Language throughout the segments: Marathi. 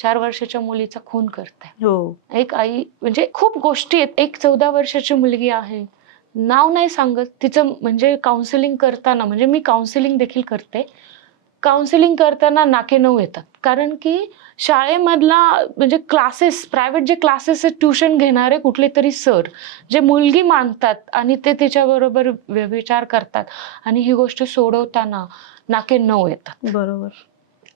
4 वर्षाच्या मुलीचा खून करते. हो. एक आई म्हणजे खूप गोष्टी आहेत. एक 14 वर्षाची मुलगी आहे, नाव नाही सांगत, तिचं म्हणजे काउन्सिलिंग करताना, म्हणजे मी काउन्सिलिंग देखील करते. काउन्सिलिंग करताना नाके नऊ येतात. कारण की शाळेमधला म्हणजे क्लासेस, प्रायव्हेट जे क्लासेस आहेत, ट्युशन घेणारे कुठले तरी सर, जे मुलगी मानतात आणि ते तिच्याबरोबर व्यभिचार करतात आणि ही गोष्ट सोडवताना नाके नऊ येतात. बरोबर.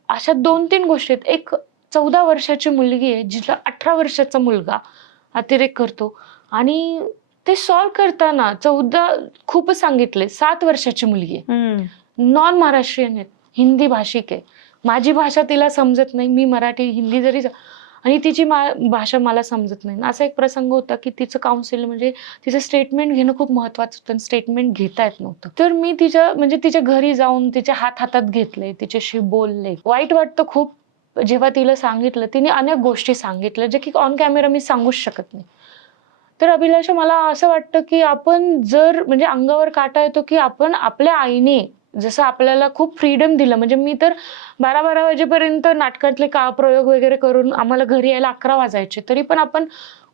अशा 2-3 गोष्टी आहेत. एक 14 वर्षाची मुलगी आहे, जिला 18 वर्षाचा मुलगा अतिरेक करतो आणि ते सॉल्व्ह करताना 14 खूपच सांगितले, 7 वर्षाची मुलगी आहे. नॉन महाराष्ट्रीयन आहेत, हिंदी भाषिक आहे. माझी भाषा तिला समजत नाही, मी मराठी, हिंदी जरी आणि तिची भाषा मला समजत नाही. असा एक प्रसंग होता, की तिचं काउन्सिल म्हणजे तिचं स्टेटमेंट घेणं खूप महत्त्वाचं होतं आणि स्टेटमेंट घेता येत नव्हतं. तर मी तिच्या घरी जाऊन तिचे हात हातात घेतले, तिच्याशी बोलले. वाईट वाटतं खूप जेव्हा तिला सांगितलं. तिने अनेक गोष्टी सांगितल्या, जे की ऑन कॅमेरा मी सांगूच शकत नाही. तर अभिलाषा, मला असं वाटतं, की आपण जर म्हणजे अंगावर काटा येतो, की आपण आपल्या आईने जसं आपल्याला खूप फ्रीडम दिलं. म्हणजे मी तर 12-12 वाजेपर्यंत नाटकातले प्रयोग वगैरे करून आम्हाला घरी यायला 11 वाजायचे. तरी पण आपण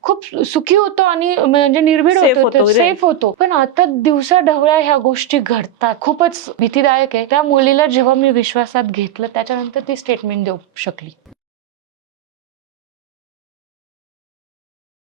खूप सुखी होतो आणि म्हणजे निर्भीड होतो, सेफ होतो. पण आता दिवसाढवळ्या ह्या गोष्टी घडतात. खूपच भीतीदायक आहे. त्या मुलीला जेव्हा मी विश्वासात घेतलं, त्याच्यानंतर ती स्टेटमेंट देऊ शकली.